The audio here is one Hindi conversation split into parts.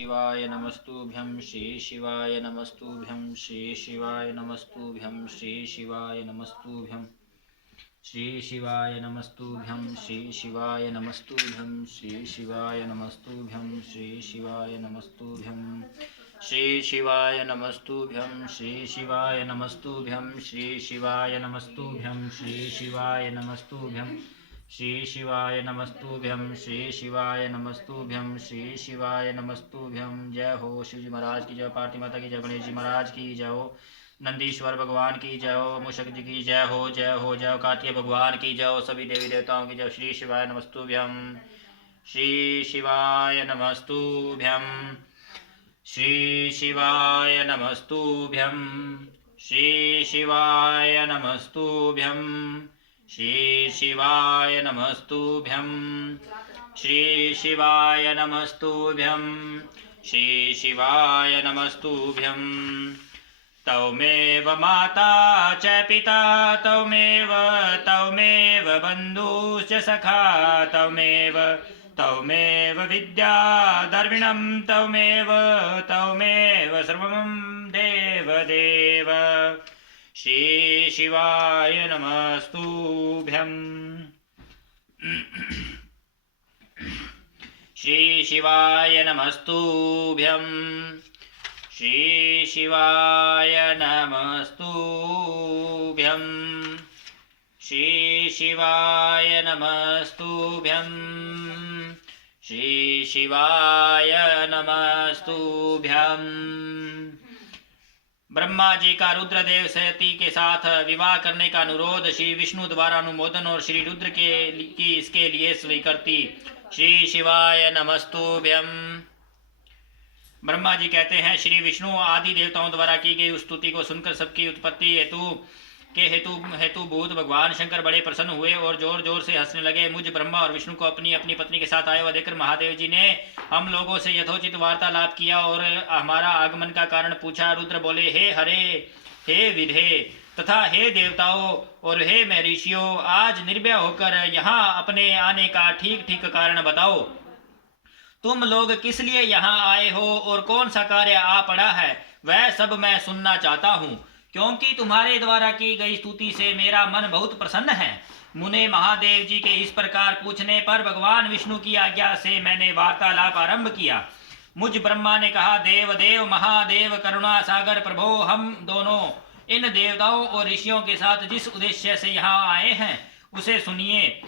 शिवाय नमस्तुभ्यं श्री शिवाय नमस्तुभ्यं श्री शिवाय नमस्तुभ्यं श्री शिवाय नमस्तुभ्यं श्री शिवाय नमस्तुभ्यं श्री शिवाय नमस्तुभ्यं श्री शिवाय नमस्तुभ्यं श्री शिवाय नमस्तुभ्यं श्री शिवाय नमस्तुभ्यं श्री शिवाय नमस्तुभ्यं श्री शिवाय नमस्तुभ्यं श्री शिवाय नमस्तुभ्यं श्री शिवाय नमस्तुभ्यं श्री शिवाय नमस्तुभ्यं श्री शिवाय नमस्तुभ्यं। जय हो शिवजी महाराज की जय, पार्वती माता की जय, गणेश जी महाराज की जय हो, नंदीश्वर भगवान की जय हो, मूषक जी की जय हो, जय हो जय हो, कार्तिक भगवान की जय हो, सभी देवी देवताओं की जय। श्री शिवाय नमस्तुभ्यं श्री शिवाय नमस्तुभ्यं श्री शिवाय नमस्तुभ्यं श्री शिवाय नमस्तुभ्यं श्री शिवाय नमस्तुभ्यं श्री शिवाय नमस्तुभ्यं श्री शिवाय नमस्तुभ्यं। तौमेव माता च पिता तौमेव बन्धुश्च सखा तौमेव विद्या द्रविणं तौमेव सर्वं देवदेव। श्री शिवाय नमस्तुभ्यं श्री शिवाय नमस्तुभ्यं श्री शिवाय नमस्तुभ्यं श्री शिवाय नमस्तुभ्यं श्री शिवाय नमस्तुभ्यं। ब्रह्मा जी का रुद्रदेव सती के साथ विवाह करने का अनुरोध श्री विष्णु द्वारा अनुमोदन और श्री रुद्र की इसके लिए स्वीकृति। श्री शिवाय नमस्तुभ्यं। ब्रह्मा जी कहते हैं, श्री विष्णु आदि देवताओं द्वारा की गई उस स्तुति को सुनकर सबकी उत्पत्ति हेतु भूत भगवान शंकर बड़े प्रसन्न हुए और जोर जोर से हंसने लगे। मुझ ब्रह्मा और विष्णु को अपनी अपनी पत्नी के साथ आए हुआ देखकर महादेव जी ने हम लोगों से यथोचित वार्तालाप किया और हमारा आगमन का कारण पूछा। रुद्र बोले, हे हरे, हे विधे तथा हे देवताओं और हे महर्षियों, आज निर्भय होकर यहाँ अपने आने का ठीक ठीक कारण बताओ। तुम लोग किस लिए यहाँ आए हो और कौन सा कार्य आ पड़ा है, वह सब मैं सुनना चाहता हूँ, क्योंकि तुम्हारे द्वारा की गई स्तुति से मेरा मन बहुत प्रसन्न है। मुने महादेव जी के इस प्रकार पूछने पर भगवान विष्णु की आज्ञा से मैंने वार्तालाप आरंभ किया। मुझ ब्रह्मा ने कहा, देव महादेव करुणा सागर प्रभो, हम दोनों इन देवताओं और ऋषियों के साथ जिस उद्देश्य से यहाँ आए हैं उसे सुनिए।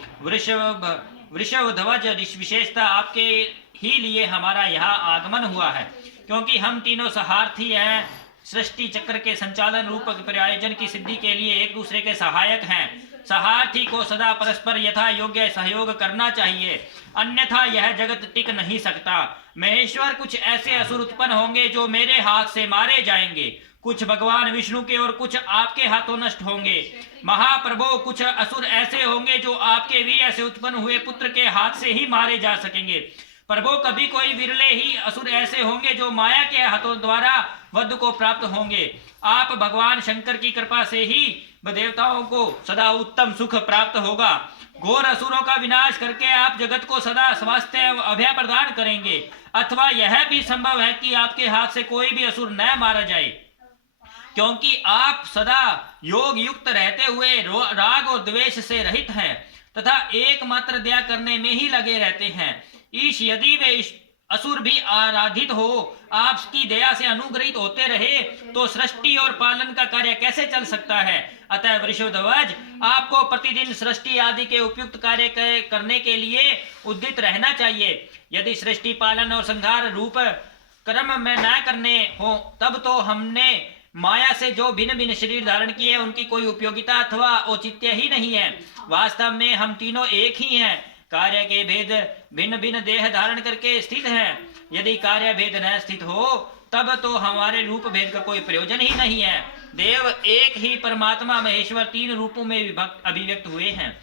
वृषभध्वज विशेषता आपके ही लिए हमारा यहाँ आगमन हुआ है, क्योंकि हम तीनों सहार्थी हैं। सृष्टि चक्र के संचालन रूप प्रयोजन की सिद्धि के लिए एक दूसरे के सहायक हैं। सहार्थी को सदा परस्पर यथा योग्य सहयोग करना चाहिए, अन्यथा यह जगत टिक नहीं सकता। महेश्वर कुछ ऐसे असुर उत्पन्न होंगे जो मेरे हाथ से मारे जाएंगे, कुछ भगवान विष्णु के और कुछ आपके हाथों नष्ट होंगे। महाप्रभो, कुछ असुर ऐसे होंगे जो आपके वीर्य से उत्पन्न हुए पुत्र के हाथ से ही मारे जा सकेंगे। प्रभो, कभी कोई विरले ही असुर ऐसे होंगे जो माया के हाथों द्वारा वध को प्राप्त होंगे। आप भगवान शंकर की कृपा से ही देवताओं को सदा उत्तम सुख प्राप्त होगा। घोर असुरों का विनाश करके आप जगत को सदा स्वास्थ्य अभय प्रदान करेंगे, अथवा यह भी संभव है कि आपके हाथ से कोई भी असुर न मारा जाए, क्योंकि आप सदा योग युक्त रहते हुए राग और द्वेष से रहित हैं तथा एकमात्र दया करने में ही लगे रहते हैं। ईश, यदि वे असुर भी आराधित हो, आपकी दया से अनुग्रहित होते रहे, तो सृष्टि और पालन का कार्य कैसे चल सकता है। अतः वृषभध्वज, आपको प्रतिदिन सृष्टि आदि के उपयुक्त कार्य करने के लिए उद्यत रहना चाहिए। यदि सृष्टि पालन और संहार रूप कर्म में न करने हो, तब तो हमने माया से जो भिन्न भिन्न शरीर धारण किए उनकी कोई उपयोगिता अथवा औचित्य ही नहीं है। वास्तव में हम तीनों एक ही हैं, कार्य के भेद भिन्न भिन्न देह धारण करके स्थित हैं। यदि कार्य भेद न स्थित हो, तब तो हमारे रूप भेद का कोई प्रयोजन ही नहीं है। देव एक ही परमात्मा महेश्वर तीन रूपों में अभिव्यक्त हुए हैं।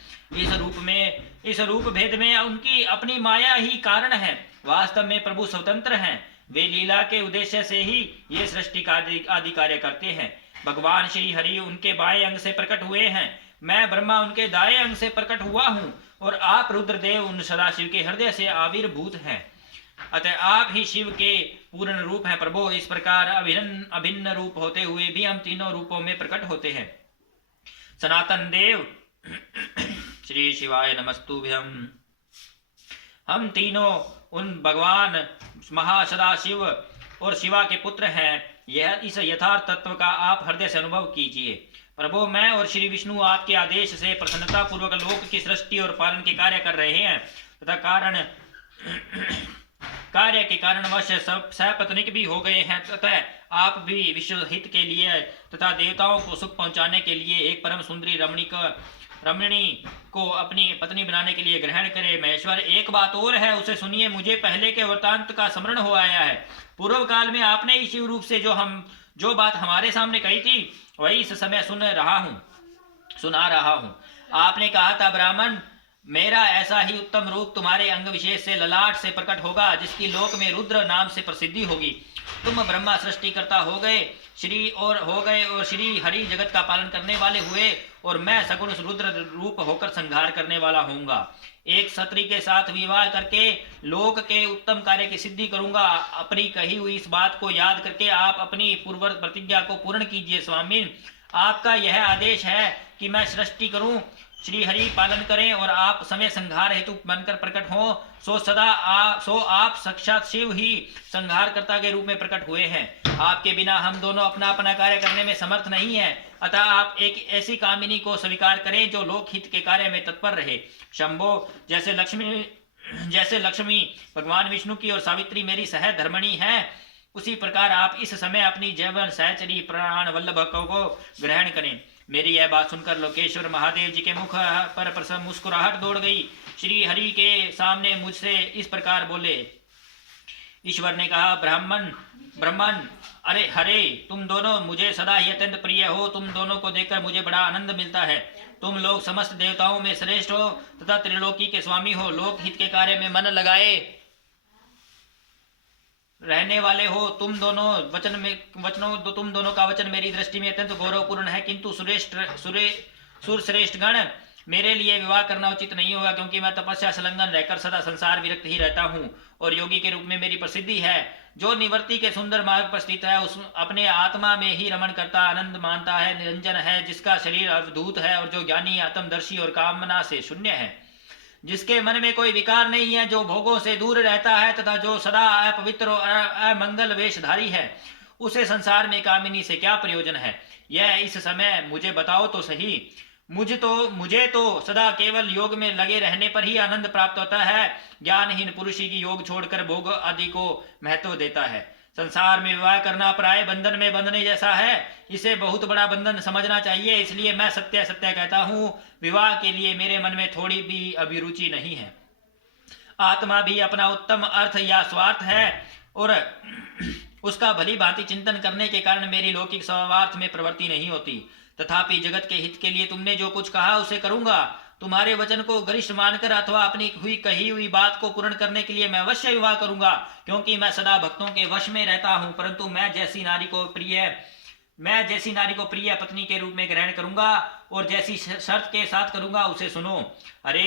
इस रूप भेद में उनकी अपनी माया ही कारण है। वास्तव में प्रभु स्वतंत्र हैं, वे लीला के उद्देश्य से ही ये सृष्टि आदि कार्य करते हैं। भगवान श्री हरि उनके बाएं अंग से प्रकट हुए हैं, मैं ब्रह्मा उनके दाएं अंग से प्रकट हुआ हूँ और आप रुद्रदेव उन सदाशिव के हृदय से आविर्भूत हैं। अतः आप ही शिव के पूर्ण रूप हैं प्रभु। इस प्रकार अभिन्न अभिन्न रूप होते हुए भी हम तीनों रूपों में प्रकट होते हैं। सनातन देव श्री शिवाय नमस्तुभ्यम। हम तीनों उन भगवान महासदाशिव और शिवा के पुत्र हैं। यह इस यथार्थ तत्व का आप हृदय से अनुभव कीजिए प्रभु। मैं और श्री विष्णु आपके आदेश से प्रसन्नता पूर्वक लोक की सृष्टि और पालन के कार्य कर रहे हैं तथा कार्य के कारणवश सब सपत्नीक भी हो गए हैं तथा आप भी विश्व हित के लिए तथा देवताओं को सुख पहुंचाने के लिए एक परम सुंदरी रमणी को अपनी पत्नी बनाने के लिए ग्रहण करे। महेश्वर, एक बात और है, उसे सुनिए। मुझे पहले के वृतांत का स्मरण हो आया है। पूर्व काल में आपने इसी रूप से जो बात हमारे सामने कही थी वही इस समय सुना रहा हूँ। आपने कहा था, ब्राह्मण, मेरा ऐसा ही उत्तम रूप तुम्हारे अंग विशेष से ललाट से प्रकट होगा जिसकी लोक में रुद्र नाम से प्रसिद्धि होगी। तुम ब्रह्मा सृष्टिकर्ता हो गए और श्री हरि जगत का पालन करने वाले हुए और मैं सगुण रुद्र रूप होकर संहार करने वाला होऊंगा। एक क्षत्रिय के साथ विवाह करके लोक के उत्तम कार्य की सिद्धि करूंगा। अपनी कही हुई इस बात को याद करके आप अपनी पूर्व प्रतिज्ञा को पूर्ण कीजिए। स्वामी, आपका यह आदेश है कि मैं सृष्टि करूं, श्री हरि पालन करें और आप समय संहार हेतु बनकर प्रकट हो। सो आप साक्षात शिव ही संहारकर्ता के रूप में प्रकट हुए हैं। आपके बिना हम दोनों अपना अपना कार्य करने में समर्थ नहीं है। अतः आप एक ऐसी कामिनी को स्वीकार करें जो लोकहित के कार्य में तत्पर रहे। शंभो, जैसे लक्ष्मी भगवान विष्णु की और सावित्री मेरी सहधर्मणी है, उसी प्रकार आप इस समय अपनी जैवन सहचरी प्राण वल्लभ को ग्रहण करें। मेरी यह बात सुनकर लोकेश्वर महादेव जी के मुख पर मुस्कुराहट दौड़ गई। श्री हरि के सामने मुझसे इस प्रकार बोले। ईश्वर ने कहा, ब्राह्मण, अरे हरे, तुम दोनों मुझे सदा ही अत्यंत प्रिय हो। तुम दोनों को देखकर मुझे बड़ा आनंद मिलता है। तुम लोग समस्त देवताओं में श्रेष्ठ हो तथा त्रिलोकी के स्वामी हो। लोक हित के कार्य में मन लगाए रहने वाले हो। तुम दोनों का वचन मेरी दृष्टि में अत्यंत गौरवपूर्ण है, किंतु सुरश्रेष्ठ गण, मेरे लिए विवाह करना उचित नहीं होगा, क्योंकि मैं तपस्या संलग्न रहकर सदा संसार विरक्त ही रहता हूँ और योगी के रूप में मेरी प्रसिद्धि है। जो निवृत्ति के सुंदर मार्ग पर स्थित है, उस अपने आत्मा में ही रमण करता आनंद मानता है, निरंजन है, जिसका शरीर अवधूत है और जो ज्ञानी आत्मदर्शी और कामना से शून्य है, जिसके मन में कोई विकार नहीं है, जो भोगों से दूर रहता है तथा जो सदा अपवित्र और अमंगल वेशधारी है, उसे संसार में कामिनी से क्या प्रयोजन है? यह इस समय मुझे बताओ तो सही। मुझे तो सदा केवल योग में लगे रहने पर ही आनंद प्राप्त होता है। ज्ञानहीन पुरुष ही योग छोड़कर भोग आदि को महत्व देता है। संसार में विवाह करना प्राय बंधन में बंधने जैसा है। इसे बहुत बड़ा बंधन समझना चाहिए। इसलिए मैं सत्य सत्य कहता हूँ, विवाह के लिए मेरे मन में थोड़ी भी अभिरुचि नहीं है। आत्मा भी अपना उत्तम अर्थ या स्वार्थ है और उसका भली भांति चिंतन करने के कारण मेरी लौकिक स्वार्थ में प्रवृत्ति नहीं होती। तथापि जगत के हित के लिए तुमने जो कुछ कहा उसे करूंगा। तुम्हारे वचन को गरिष्ठ मानकर अथवा अपनी कही हुई बात को पूर्ण करने के लिए मैं अवश्य विवाह करूंगा, क्योंकि मैं सदा भक्तों के वश में रहता हूं। परंतु मैं जैसी नारी को प्रिय पत्नी के रूप में ग्रहण करूंगा और जैसी शर्त के साथ करूंगा उसे सुनो। अरे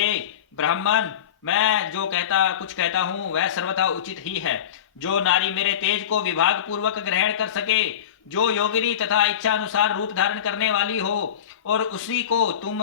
ब्राह्मण, मैं जो कुछ कहता हूं वह सर्वथा उचित ही है। जो नारी मेरे तेज को विभाग पूर्वक ग्रहण कर सके, जो योगिनी तथा इच्छा अनुसार रूप धारण करने वाली हो और उसी को तुम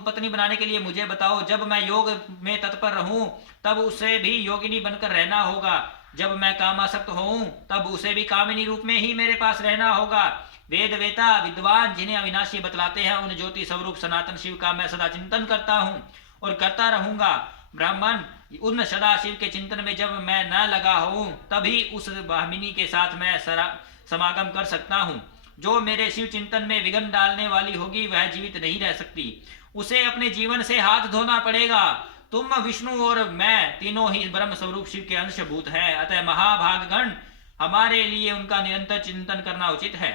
पत्नी बनाने के लिए मुझे बताओ। जब मैं योग में तत्पर रहूं तब उसे भी योगिनी बनकर रहना होगा। जब मैं कामासक्त होऊं तब उसे भी कामिनी रूप में ही मेरे पास रहना होगा। वेद वेता विद्वान जिन्हें अविनाशी बतलाते हैं, उन ज्योति स्वरूप सनातन शिव का मैं सदा चिंतन करता हूँ और करता रहूंगा। ब्राह्मण, उन सदाशिव के चिंतन में जब मैं न लगा हूं तभी उस वाहिनी के साथ मैं समागम कर सकता हूं। जो मेरे शिव चिंतन में विघ्न डालने वाली होगी वह जीवित नहीं रह सकती। उसे अपने जीवन से हाथ धोना पड़ेगा। तुम, विष्णु और मैं तीनों ही ब्रह्म स्वरूप शिव के अंशभूत हैं। अतः महाभागगण, हमारे लिए उनका निरंतर चिंतन करना उचित है।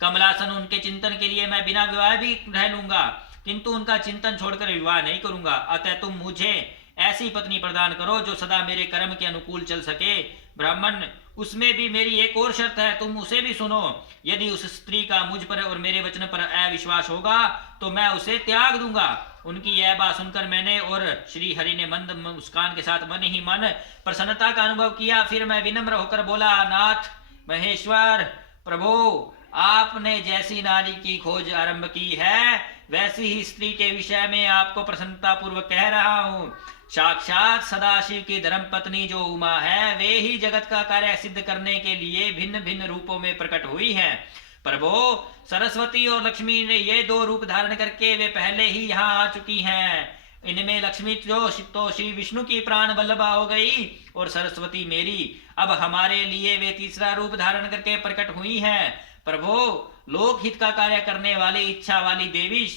कमलासन उनके चिंतन के लिए मैं बिना विवाह भी रह लूंगा, किंतु उनका चिंतन छोड़कर विवाह नहीं करूंगा। अतः तुम मुझे ऐसी पत्नी प्रदान करो जो सदा मेरे कर्म के अनुकूल चल सके। ब्राह्मण, उसमें भी मेरी एक और शर्त है, तुम उसे भी सुनो। यदि उस स्त्री का मुझ पर और मेरे वचन पर अविश्वास होगा तो मैं उसे त्याग दूंगा। उनकी यह बात सुनकर मैंने और श्री हरि ने मंद मुस्कान के साथ मन ही मन प्रसन्नता का अनुभव किया। फिर मैं विनम्र होकर बोला, नाथ महेश्वर प्रभु, आपने जैसी नारी की खोज आरंभ की है वैसी ही स्त्री के विषय में आपको प्रसन्नता पूर्वक कह रहा हूँ। साक्षात सदाशिव की धर्म पत्नी जो उमा है वे ही जगत का कार्य सिद्ध करने के लिए भिन्न भिन्न रूपों में प्रकट हुई है। प्रभो, सरस्वती और लक्ष्मी ने ये दो रूप धारण करके वे पहले ही यहाँ आ चुकी हैं। इनमें लक्ष्मी जो तो श्री विष्णु की प्राण वल्लभा हो गई और सरस्वती मेरी। अब हमारे लिए वे तीसरा रूप धारण करके प्रकट हुई हैं। प्रभो, लोकहित का कार्य करने वाली इच्छा वाली देवी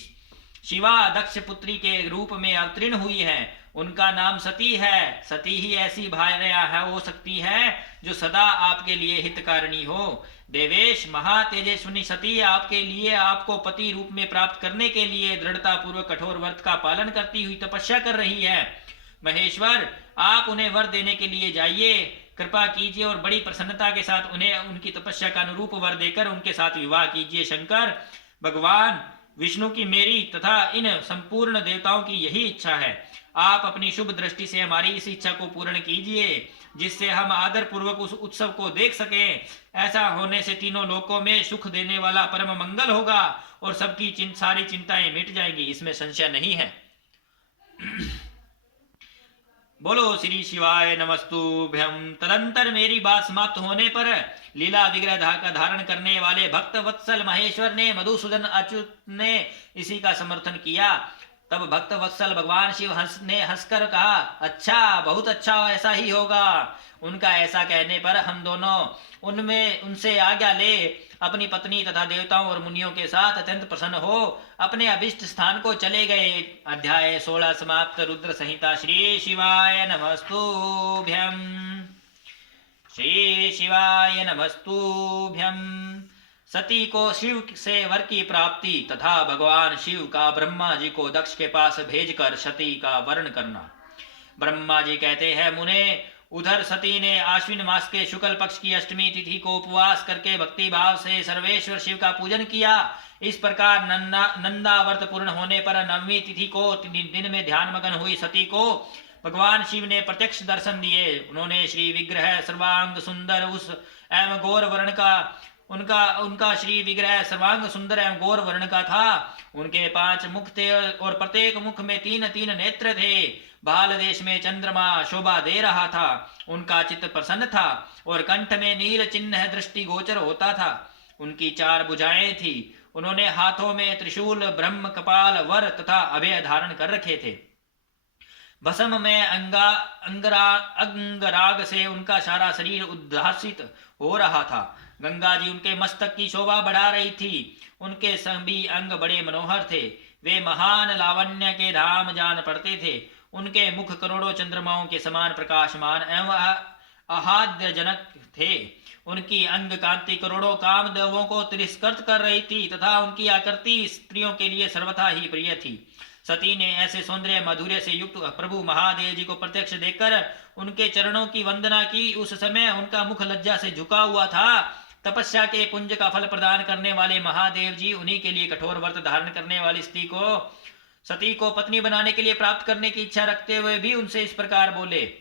शिवा दक्ष पुत्री के रूप में अवतीर्ण हुई है। उनका नाम सती है। सती ही ऐसी भार्या है हो सकती है जो सदा आपके लिए हितकारिणी हो। देवेश, महातेजस्विनी सती आपके लिए आपको पति रूप में प्राप्त करने के लिए दृढ़ता पूर्वक कठोर व्रत का पालन करती हुई तपस्या कर रही है। महेश्वर, आप उन्हें वर देने के लिए जाइए, कृपा कीजिए और बड़ी प्रसन्नता के साथ उन्हें उनकी तपस्या का अनुरूप वर देकर उनके साथ विवाह कीजिए। शंकर भगवान विष्णु की मेरी तथा इन संपूर्ण देवताओं की यही इच्छा है। आप अपनी शुभ दृष्टि से हमारी इस इच्छा को पूर्ण कीजिए जिससे हम आदर पूर्वक उस उत्सव को देख सकें। ऐसा होने से तीनों लोकों में सुख देने वाला परम मंगल होगा और सबकी सारी चिंताएं मिट जाएंगी, इसमें संशय नहीं है। बोलो श्री शिवाय नमस्तुभ्यम। तदंतर मेरी बात समाप्त होने पर लीला विग्रह का धारण करने वाले भक्त वत्सल महेश्वर ने मधुसूदन अच्युत ने इसी का समर्थन किया। तब भक्त वत्सल भगवान शिव हंसकर कहा, अच्छा, बहुत अच्छा, ऐसा ही होगा। उनका ऐसा कहने पर हम दोनों उनसे आज्ञा ले अपनी पत्नी तथा देवताओं और मुनियों के साथ अत्यंत प्रसन्न हो अपने अभिष्ट स्थान को चले गए। अध्याय 16 समाप्त। रुद्र संहिता। श्री शिवाय नमस्तुभ्यम। श्री शिवाय नमस्तुभ्यम। सती को शिव से वर की प्राप्ति तथा भगवान शिव का ब्रह्मा जी को दक्ष के पास भेजकर सती का वर्ण करना। ब्रह्मा जी कहते हैं, मुने, उधर सती ने आश्विन मास के शुक्ल पक्ष की अष्टमी तिथि को उपवास करके भक्ति भाव से सर्वेश्वर शिव का पूजन किया। इस प्रकार नंदा व्रत पूर्ण होने पर नवमी तिथि को दिन में ध्यान मगन हुई सती को भगवान शिव ने प्रत्यक्ष दर्शन दिए। उन्होंने श्री विग्रह सर्वांग सुंदर उस एवं गौर वर्ण का उनका श्री विग्रह सर्वांग सुंदर एवं गौर वर्ण का था। उनके 5 मुख थे और प्रत्येक मुख में 3-3 नेत्र थे। बाल देश में चंद्रमा शोभा दे रहा था। उनका चित्त प्रसन्न था और कंठ में नील चिन्ह दृष्टि गोचर होता था। उनकी 4 भुजाएं थी। उन्होंने हाथों में त्रिशूल, ब्रह्म, कपाल, वर तथा अभय धारण कर रखे थे। भस्म में अंगराग से उनका सारा शरीर उद्भासित हो रहा था। गंगा जी उनके मस्तक की शोभा बढ़ा रही थी। उनके सभी अंग बड़े मनोहर थे। वे महान लावण्य के धाम जान पड़ते थे। उनके मुख करोड़ों चंद्रमाओं के समान प्रकाशमान एवं आहाद्यजनक थे। उनकी अंग कांति करोड़ों कामदेवों को तिरस्कृत कर रही थी तथा उनकी आकृति स्त्रियों के लिए सर्वथा ही प्रिय थी। सती ने ऐसे सौंदर्य माधुर्य से युक्त प्रभु महादेव जी को प्रत्यक्ष देखकर उनके चरणों की वंदना की। उस समय उनका मुख लज्जा से झुका हुआ था। तपस्या के पुंज का फल प्रदान करने वाले महादेव जी उन्हीं के लिए कठोर व्रत धारण करने वाली सती को पत्नी बनाने के लिए प्राप्त करने की इच्छा रखते हुए भी उनसे इस प्रकार बोले।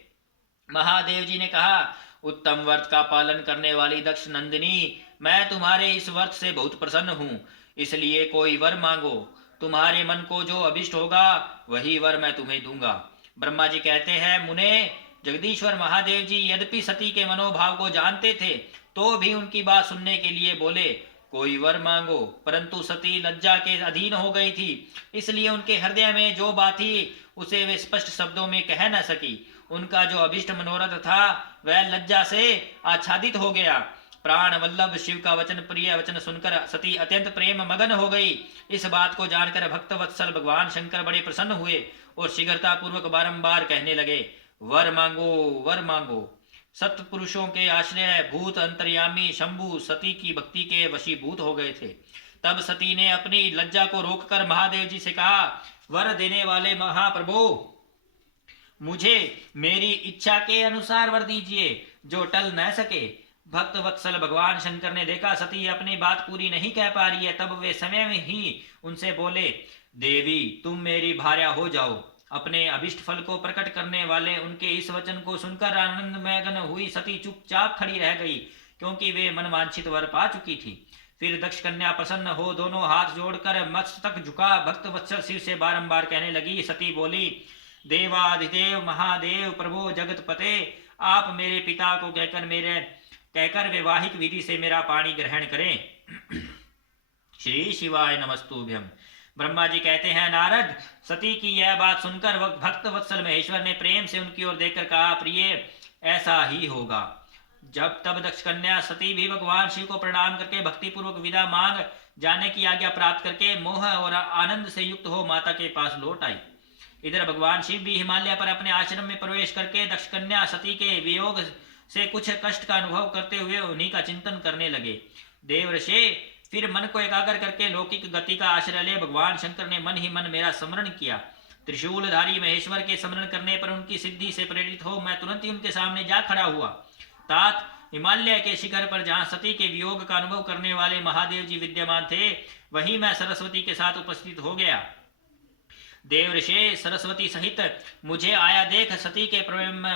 महादेव जी ने कहा, उत्तम व्रत का पालन करने वाली दक्ष नंदिनी, मैं तुम्हारे इस व्रत से बहुत प्रसन्न हूँ, इसलिए कोई वर मांगो। तुम्हारे मन को जो अभिष्ट होगा वही वर मैं तुम्हें दूंगा। ब्रह्मा जी कहते हैं, मुने, जगदीश्वर महादेव जी यद्यपि सती के मनोभाव को जानते थे तो भी उनकी बात सुनने के लिए बोले, कोई वर मांगो। परंतु सती लज्जा के अधीन हो गई थी, इसलिए उनके हृदय में जो बात थी उसे वे स्पष्ट शब्दों में कह न सकी। उनका जो अभिष्ट मनोरथ था वह लज्जा से आच्छादित हो गया। प्राण वल्लभ शिव का वचन प्रिय वचन सुनकर सती अत्यंत प्रेम मगन हो गई। इस बात को जानकर भक्त वत्सल भगवान शंकर बड़े प्रसन्न हुए और शीघ्रता पूर्वक बारंबार कहने लगे, वर मांगो, वर मांगो। सत्पुरुषों के आश्रय भूत अंतर्यामी शंभु सती की भक्ति के वशीभूत हो गए थे। तब सती ने अपनी लज्जा को रोककर महादेव जी से कहा, वर देने वाले महाप्रभु, मुझे मेरी इच्छा के अनुसार वर दीजिए जो टल न सके। भक्त वत्सल भगवान शंकर ने देखा सती अपनी बात पूरी नहीं कह पा रही है, तब वे समय में ही उनसे बोले, देवी तुम मेरी भार्या हो जाओ। अपने अभिष्ट फल को प्रकट करने वाले उनके इस वचन को सुनकर आनंद मग्न हुई सती चुपचाप खड़ी रह गई, क्योंकि वे मनवांछित वर पा चुकी थी। फिर दक्ष कन्या प्रसन्न हो दोनों हाथ जोड़कर मस्तक झुका भक्त वत्सल शिव से बारंबार कहने लगी। सती बोली, देवाधिदेव महादेव प्रभो जगत पते, आप मेरे पिता को कहकर वैवाहिक विधि से मेरा पाणी ग्रहण करें। श्री शिवाय नमस्तुभ्यम। ब्रह्मा जी कहते हैं, नारद, सती की यह बात सुनकर भक्त वत्सल महेश्वर ने प्रेम से उनकी ओर देखकर कहा, प्रिय ऐसा ही होगा। जब तब दक्ष कन्या सती भी भगवान शिव को प्रणाम करके भक्ति पूर्वक विदा मांग जाने की आज्ञा प्राप्त करके मोह और आनंद से युक्त हो माता के पास लौट आई। इधर भगवान शिव भी हिमालय पर अपने आश्रम में प्रवेश करके दक्ष कन्या सती के वियोग से कुछ कष्ट का अनुभव करते हुए उन्हीं का चिंतन करने लगे। देवर्षि, फिर मन को एकाग्र करके लौकिक गति का आश्रय ले भगवान शंकर ने मन ही मन मेरा स्मरण किया। त्रिशूलधारी महेश्वर के स्मरण करने पर उनकी सिद्धि से प्रेरित हो मैं तुरंत ही उनके सामने जा खड़ा हुआ। तात हिमालय के शिखर पर जहाँ सती के वियोग का अनुभव करने वाले महादेव जी विद्यमान थे, वहीं मैं सरस्वती के साथ उपस्थित हो गया। देवर्षि, सरस्वती सहित मुझे आया देख सती के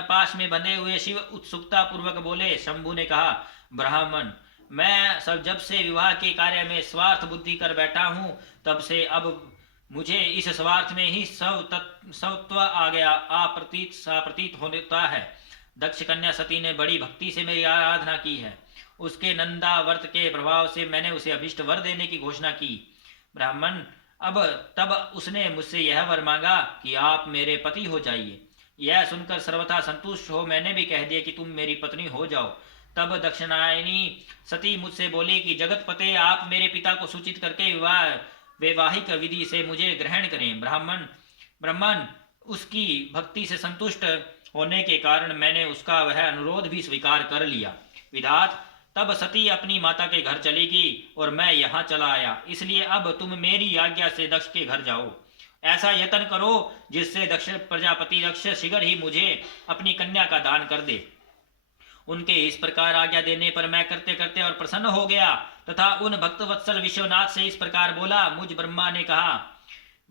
पास में बंधे हुए शिव उत्सुकता पूर्वक बोले। शंभु ने कहा, ब्राह्मण, मैं जब से विवाह के कार्य में स्वार्थ बुद्धि कर बैठा हूँ, तब से अब मुझे इस स्वार्थ में ही सत्व आ गया प्रतीत होता है। दक्ष कन्या सती ने बड़ी भक्ति से मेरी आराधना की है। उसके नंदा व्रत के प्रभाव से मैंने उसे अभिष्ट वर देने की घोषणा की। ब्राह्मण, अब तब उसने मुझसे यह वर मांगा कि आप मेरे पति हो जाइए। यह सुनकर सर्वथा संतुष्ट हो मैंने भी कह दिया कि तुम मेरी पत्नी हो जाओ। तब दक्षिणायनी सती मुझसे बोली कि जगत पते, आप मेरे पिता को सूचित करके वैवाहिक विधि से मुझे ग्रहण करें। ब्राह्मण, उसकी भक्ति से संतुष्ट होने के कारण मैंने उसका वह अनुरोध भी स्वीकार कर लिया। विधात, तब सती अपनी माता के घर चली गई और मैं यहाँ चला आया। इसलिए अब तुम मेरी आज्ञा से दक्ष के घर जाओ। ऐसा यत्न करो जिससे दक्ष प्रजापति दक्ष शीघ्र ही मुझे अपनी कन्या का दान कर दे। उनके इस प्रकार आज्ञा देने पर मैं करते करते और प्रसन्न हो गया तथा उन भक्त वत्सल विश्वनाथ से इस प्रकार बोला। मुझ ब्रह्मा ने कहा,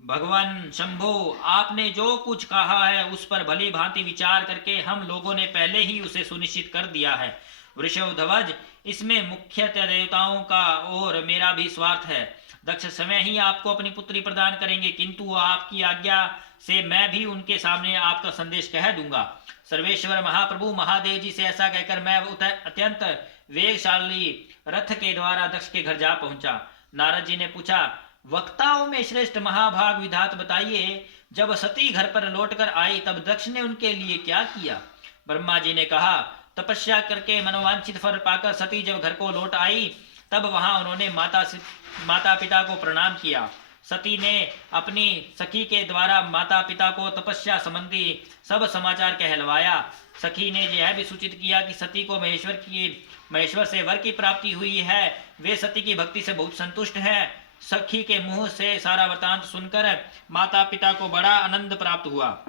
भगवान शंभो, आपने जो कुछ कहा है उस पर भली भांति विचार करके हम लोगों ने पहले ही उसे सुनिश्चित कर दिया है। वृषभध्वज, इसमें मुख्यतः देवताओं का और मेरा भी स्वार्थ है। दक्ष समय ही आपको अपनी पुत्री प्रदान करेंगे, किंतु आपकी आज्ञा से मैं भी उनके सामने आपका संदेश कह दूंगा। सर्वेश्वर महाप्रभु महादेव जी से ऐसा कहकर मैं अत्यंत वेगशाली रथ के द्वारा दक्ष के घर जा पहुंचा। नारद जी ने पूछा, वक्ताओं में श्रेष्ठ महाभाग विधात बताइए, जब सती घर पर लौटकर आई तब दक्ष ने उनके लिए क्या किया? ब्रह्मा जी ने कहा, तपस्या करके मनोवांछित फल पाकर सती जब घर को लौट आई तब वहां उन्होंने माता पिता को प्रणाम किया। सती ने अपनी सखी के द्वारा माता पिता को तपस्या संबंधी सब समाचार कहलवाया। सखी ने यह भी सूचित किया कि सती को महेश्वर से वर की प्राप्ति हुई है। वे सती की भक्ति से बहुत संतुष्ट हैं। सखी के मुंह से सारा वृतांत सुनकर माता पिता को बड़ा आनंद प्राप्त हुआ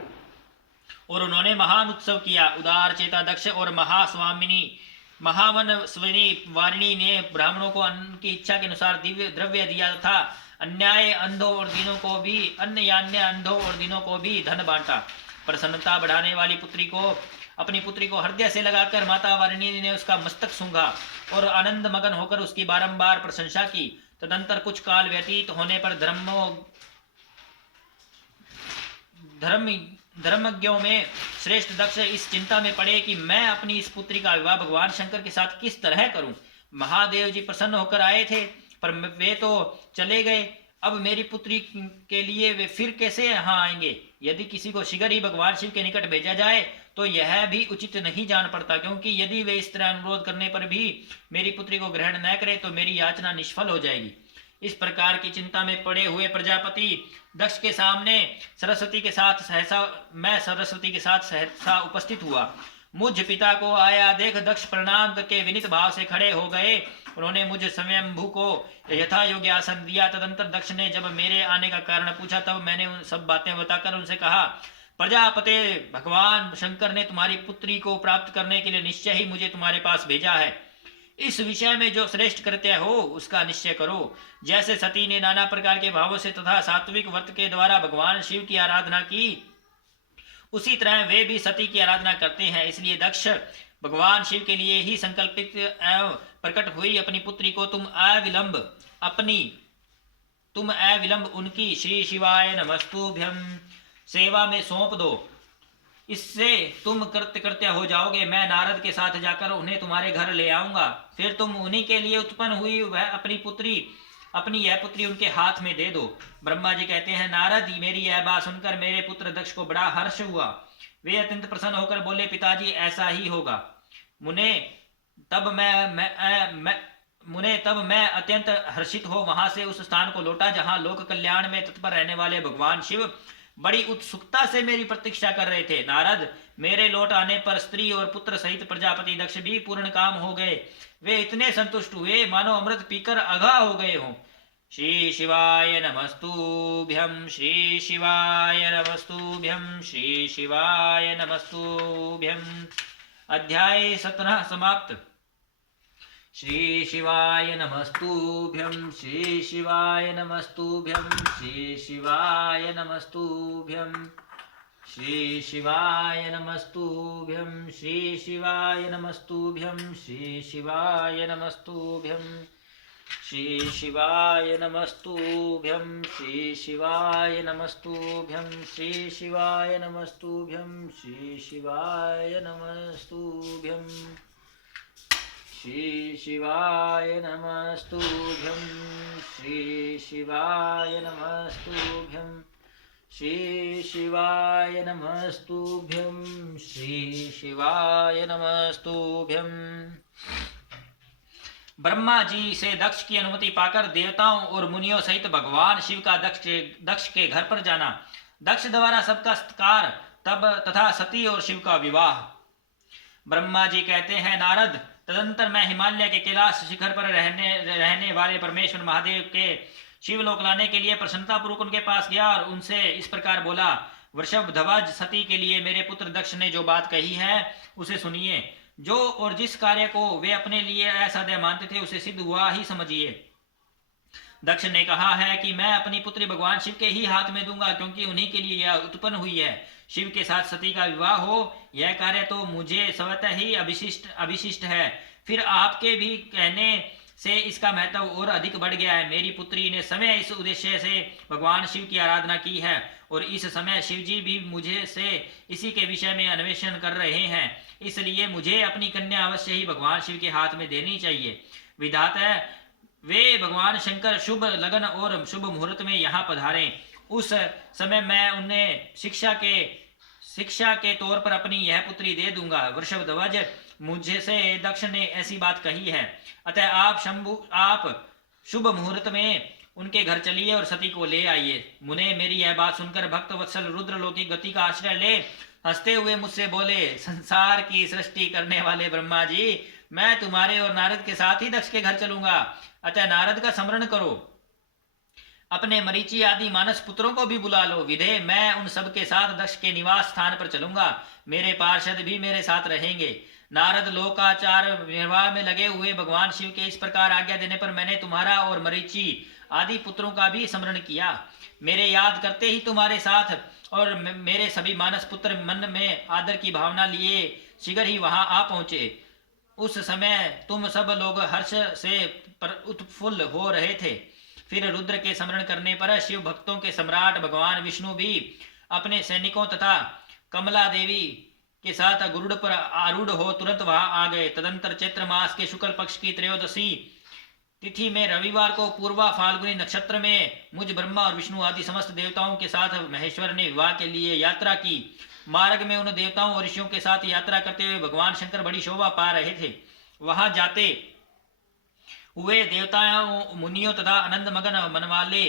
और उन्होंने महान उत्सव किया। उदार चेता दक्ष और महावन स्विनी वारिणी ने ब्राह्मणों को अन्न की इच्छा के अनुसार दिव्य द्रव्य दिया तथा अन्याय अंधों और दीनों को भी धन बांटा। प्रसन्नता बढ़ाने वाली अपनी पुत्री को हृदय से लगाकर माता वारिणी ने उसका मस्तक सूंघा और आनंद मगन होकर उसकी बारंबार प्रशंसा की। तदंतर कुछ काल व्यतीत होने पर धर्मज्ञों में श्रेष्ठ दक्ष इस चिंता में पड़े कि मैं अपनी इस पुत्री का विवाह भगवान शंकर के साथ किस तरह करूं। महादेव जी प्रसन्न होकर आए थे पर वे तो चले गए। अब मेरी पुत्री के लिए वे फिर कैसे यहाँ आएंगे? यदि किसी को शीघ्र ही भगवान शिव के निकट भेजा जाए तो यह भी उचित नहीं जान पड़ता, क्योंकि यदि वे इस तरह अनुरोध करने पर भी मेरी पुत्री को ग्रहण न करे तो मेरी याचना निष्फल हो जाएगी। इस प्रकार की चिंता में पड़े हुए प्रजापति दक्ष के सामने सरस्वती के साथ सहसा उपस्थित हुआ। मुझ पिता को आया देख दक्ष प्रणाम करके विनीत भाव से खड़े हो गए। उन्होंने मुझ स्वयंभू को यथा योग्य आसन दिया। तदंतर दक्ष ने जब मेरे आने का कारण पूछा तब मैंने उन सब बातें बताकर उनसे कहा, प्रजापते, भगवान शंकर ने तुम्हारी पुत्री को प्राप्त करने के लिए निश्चय ही मुझे तुम्हारे पास भेजा है। इस विषय में जो श्रेष्ठ कृत्य हो उसका निश्चय करो। जैसे सती ने नाना प्रकार के भावों से तथा सात्विक व्रत के द्वारा भगवान शिव की आराधना की, उसी तरह वे भी सती की आराधना करते हैं। इसलिए दक्ष भगवान शिव के लिए ही संकल्पित एवं प्रकट हुई अपनी पुत्री को तुम अविलंब उनकी श्री शिवाय नमस्तुभ्यं सेवा में सौंप दो। इससे तुम कृत्य हो जाओगे। मैं नारद के साथ जाकर उन्हें तुम्हारे घर ले आऊंगा। फिर तुम उन्हीं के लिए उत्पन्न हुई वह अपनी यह पुत्री उनके हाथ में दे दो। ब्रह्मा जी कहते हैं, नारद, मेरी यह बात सुनकर मेरे पुत्र दक्ष को बड़ा हर्ष हुआ। वे अत्यंत प्रसन्न होकर बोले, पिताजी ऐसा ही होगा। मुने तब मैं अत्यंत हर्षित हो वहां से उस स्थान को लौटा जहां लोक कल्याण में तत्पर रहने वाले भगवान शिव बड़ी उत्सुकता से मेरी प्रतीक्षा कर रहे थे। नारद, मेरे लौट आने पर स्त्री और पुत्र सहित प्रजापति दक्ष भी पूर्ण काम हो गए। वे इतने संतुष्ट हुए मानो अमृत पीकर अघा हो गए हों। श्री शिवाय नमस्तुभ्यं श्री शिवाय नमस्तुभ्यं श्री शिवाय नमस्तुभ्यं। अध्याय 17 समाप्त। श्री शिवाय नमस्तुभ्यं श्री शिवाय नमस्तुभ्यं श्री शिवाय नमस्तुभ्यं श्री शिवाय नमस्तुभ्यं श्री शिवाय नमस्तुभ्यं श्री शिवाय नमस्तुभ्यं श्री शिवाय नमस्तुभ्यं श्री शिवाय नमस्तुभ्यं श्री शिवाय नमस्तुभ्यं श्री शिवाय नमस्तुभ्यं श्री शिवाय नमस्तुभ्यं श्री शिवाय नमस्तुभ्यं श्री शिवाय नमस्तुभ्यं श्री शिवाय नमस्तुभ्यं। ब्रह्मा जी से दक्ष की अनुमति पाकर देवताओं और मुनियों सहित भगवान शिव का दक्ष के घर पर जाना। दक्ष द्वारा सबका सत्कार तब तथा सती और शिव का विवाह। ब्रह्मा जी कहते हैं, नारद, तदंतर मैं हिमालय के कैलाश शिखर पर रहने वाले परमेश्वर महादेव के शिवलोक लाने के लिए प्रसन्नतापूर्वक उनके पास गया और उनसे इस प्रकार बोला, वृषभध्वज सती के लिए मेरे पुत्र दक्ष ने जो बात कही है उसे सुनिए। जो और जिस कार्य को वे अपने लिए असाध्य मानते थे उसे सिद्ध हुआ ही समझिए। दक्ष ने कहा है कि मैं अपनी पुत्री भगवान शिव के ही हाथ में दूंगा, क्योंकि उन्हीं के लिए यह उत्पन्न हुई है। शिव के साथ सती का विवाह हो, यह कार्य तो मुझे स्वतः ही अभिशिष्ट है। फिर आपके भी कहने से इसका महत्व और अधिक बढ़ गया है। मेरी पुत्री ने समय इस उद्देश्य से भगवान शिव की आराधना की है और इस समय शिवजी भी मुझे से इसी के विषय में अन्वेषण कर रहे हैं। इसलिए मुझे अपनी कन्या अवश्य ही भगवान शिव के हाथ में देनी चाहिए। विधाता वे भगवान शंकर शुभ लगन और शुभ मुहूर्त में यहाँ पधारें। उस समय मैं उन्हें शिक्षा के तौर पर अपनी यह पुत्री दे दूंगा। वृषभध्वज, मुझे से दक्ष ने ऐसी बात कही है, अतः आप शुभ मुहूर्त में उनके घर चलिए और सती को ले आइए। मुने मेरी यह बात सुनकर भक्त वत्सल रुद्रलोकी गति का आश्रय ले हंसते हुए मुझसे बोले, संसार की सृष्टि करने वाले ब्रह्मा जी, मैं तुम्हारे और नारद के साथ ही दक्ष के घर चलूंगा। अतः नारद का स्मरण करो, अपने मरीचि आदि मानस पुत्रों को भी बुला लो। विधे मैं उन सब के साथ दक्ष के निवास स्थान पर चलूंगा। मेरे पार्षद भी मेरे साथ रहेंगे। नारद लोकाचार निर्वाह में लगे हुए भगवान शिव के इस प्रकार आज्ञा देने पर मैंने तुम्हारा और मरीचि आदि पुत्रों का भी स्मरण किया। मेरे याद करते ही तुम्हारे साथ और मेरे सभी मानस पुत्र मन में आदर की भावना लिए शीघ्र ही वहां आ पहुंचे। उस समय तुम सब लोग हर्ष से उत्फुल्ल हो रहे थे। फिर रुद्र के स्मरण करने पर शिव भक्तों के सम्राट भगवान विष्णु भी अपने सैनिकों तथा कमला देवी के साथ गरुड़ पर आरूढ़ हो तुरंत वहां आ गए। तदंतर चैत्र मास के शुक्ल पक्ष की त्रयोदशी तिथि में रविवार को पूर्वा फाल्गुनी नक्षत्र में मुझ ब्रह्मा और विष्णु आदि समस्त देवताओं के साथ महेश्वर ने विवाह के लिए यात्रा की। मार्ग में उन देवताओं और ऋषियों के साथ यात्रा करते हुए भगवान शंकर बड़ी शोभा पा रहे थे। वहां जाते हुए देवताओं मुनियों तथा आनंद मगन मन वाले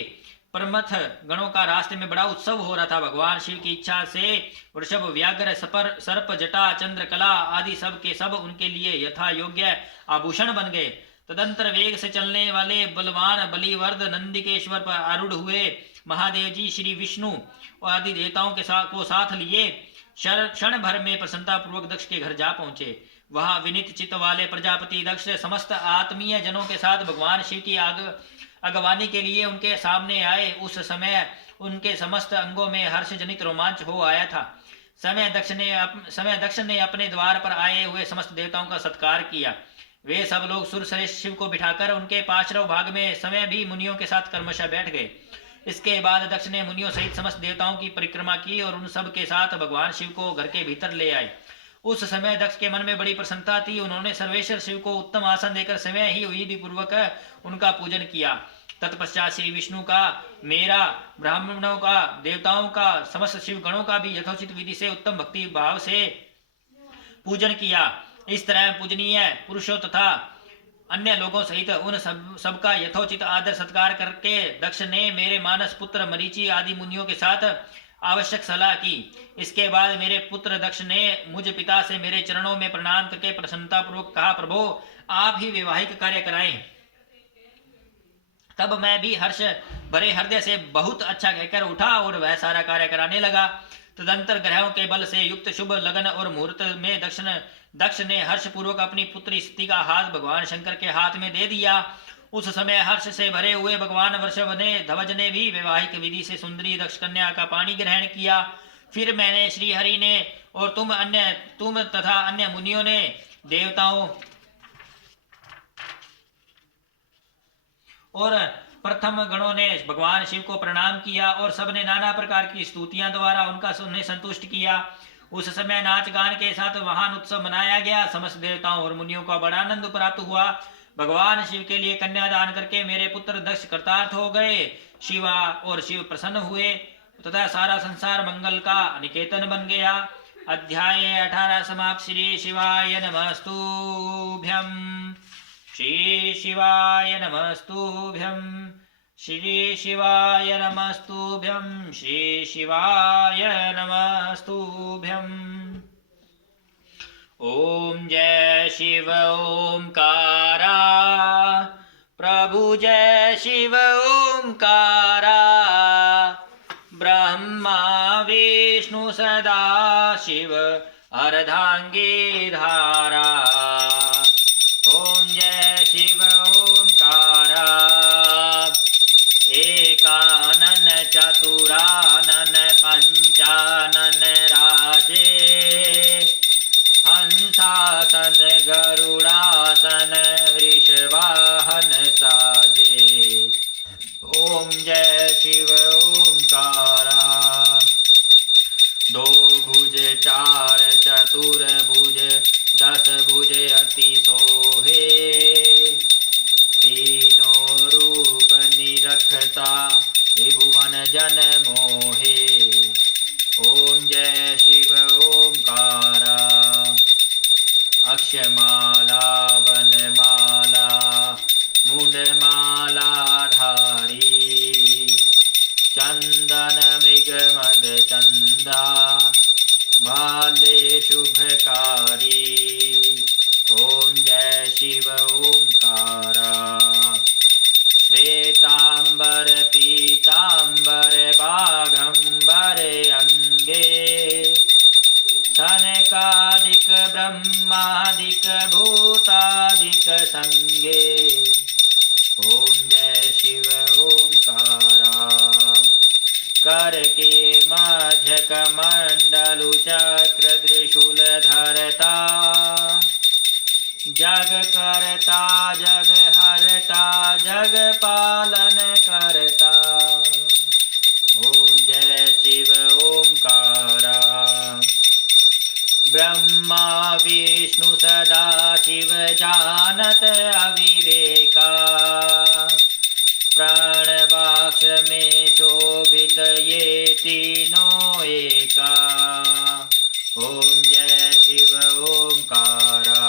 परमथ गणों का रास्ते में बड़ा उत्सव हो रहा था। भगवान शिव की इच्छा से वृषभ, व्याघ्र, सर्प, जटा, चंद्रकला आदि सब के सब उनके लिए यथा योग्य आभूषण बन गए। तदंतर वेग से चलने वाले बलवान बलिवर्द नंदिकेश्वर पर आरूढ़ हुए महादेव जी श्री विष्णु और आदि देवताओं के को साथ लिए क्षण भर में प्रसन्नता पूर्वक दक्ष के घर जा पहुंचे। वहां विनीत चित्त वाले प्रजापति दक्ष समस्त आत्मीय जनों के साथ भगवान शिव की अगवानी के लिए उनके सामने आए। उस समय उनके समस्त अंगों में हर्ष जनित रोमांच हो आया था। समय दक्ष ने अपने द्वार पर आए हुए समस्त देवताओं का सत्कार किया। वे सब लोग सुरश्रेष्ठ शिव को बिठाकर उनके पार्श्व भाग में समय भी मुनियों के साथ क्रमशः बैठ गए। इसके बाद दक्ष ने मुनियों सहित समस्त देवताओं की परिक्रमा की और उन सब के साथ भगवान शिव को घर के भीतर ले आए। उस समय दक्ष के मन में बड़ी प्रसन्नता थी। उन्होंने सर्वेश्वर शिव को उत्तम आसन देकर समय ही विधि पूर्वक उनका पूजन किया। तत्पश्चात श्री विष्णु का, मेरा, ब्राह्मणों का, देवताओं का, समस्त शिव गणों का भी यथोचित विधि से उत्तम भक्ति भाव से पूजन किया। इस तरह पूजनीय पुरुषों तथा अन्य लोगों सहित उन सबका यथोचित आदर सत्कार करके दक्ष ने मेरे मानस पुत्र मरीचि आदि मुनियों के साथ आवश्यक सलाह की। इसके बाद मेरे पुत्र दक्ष ने मुझ पिता से मेरे चरणों में प्रणाम करके प्रसन्नता पूर्वक कहा, प्रभु आप ही वैवाहिक कार्य कराएं। तब मैं भी हर्ष भरे हृदय से बहुत अच्छा कहकर उठा और वह सारा कार्य कराने लगा। तदंतर ग्रहों के बल से युक्त शुभ लगन और मुहूर्त में दक्ष ने हर्ष पूर्वक अपनी पुत्री स्थिति का हाथ भगवान शंकर के हाथ में दे दिया। उस समय हर्ष से भरे हुए भगवान ध्वज ने भी वैवाहिक विधि से सुंदरी दक्ष कन्या का पानी ग्रहण किया। फिर मैंने, श्री हरि ने और तुम तथा अन्य मुनियों ने देवताओं और प्रथम गणों ने भगवान शिव को प्रणाम किया और सबने नाना प्रकार की स्तुतियां द्वारा उन्हें संतुष्ट किया। उस समय नाच गान के साथ महान उत्सव मनाया गया। समस्त देवताओं और मुनियों का बड़ा आनंद प्राप्त हुआ। भगवान शिव के लिए कन्या दान करके मेरे पुत्र दक्ष कृतार्थ हो गए। शिव प्रसन्न हुए तथा सारा संसार मंगल का निकेतन बन गया। अध्याय 18 समाप्त। श्री शिवाय नमस्तुभ्यं। श्री शिवाय नमस्तुभ्यं। श्री शिवाय नमस्तुभ्यं। श्री शिवाय नमस्तुभ्यं। ओम जय शिव ओंकारा, प्रभु जय शिव ओंकारा, ब्रह्मा विष्णु सदा शिव अर्धांगी धारा। ओम जय शिव ओंकारा, एकानन चतुरानन पंचानन राजे, हंसासन गरुड़ासन वृषवाहन साजे। ओम जय शिव ओंकारा, दो भुज चार चतुर भुज 10 भुज अति सोहे, तीनों रूप निरखता त्रिभुवन जन मोहे। ओम जय शिव ओंकारा, अक्षमाला वनमाला मुंडमाला धारी, चंदन मृग मद चंदा भाले शुभकारी। ओम जय शिव ओंकारा, श्वेतांबर पीतांबर बाघंबर अंगे, सनकादिक ब्रह्मादिक भूतादिक संगे। ओम जय शिव ओंकारा, कर के मध्य कमंडलु चक्र त्रिशूल धरता, जग करता जग हरता जग पालन करता। ओम जय शिव ओंकारा, ब्रह्मा विष्णु सदा शिव जानत अविवेका, प्राणवाक्ष में शोभित ये तीनों एका। ओम जय शिव ओंकारा,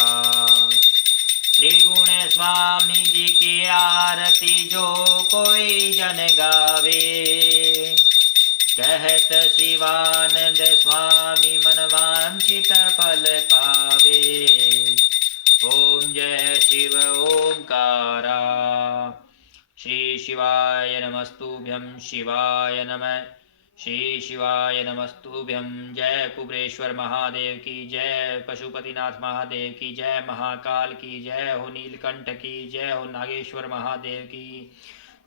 त्रिगुण स्वामी जी की आरती जो कोई जन गावे, कहत शिवानंद स्वामी मनवांछित फल पावे। ओम जय शिव ओंकारा, श्री शिवाय नमस्तुभ्यं। शिवाय नमः। श्री शिवाय नमस्तुभ्यं। जय कुबेरेश्वर महादेव की जय, पशुपतिनाथ महादेव की जय, महाकाल की जय हो, नीलकंठ की जय हो, नागेश्वर महादेव की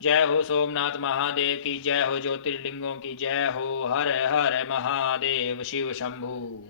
जय हो, सोमनाथ महादेव की जय हो, ज्योतिर्लिंगों की जय हो। हर हर महादेव, शिव शंभु।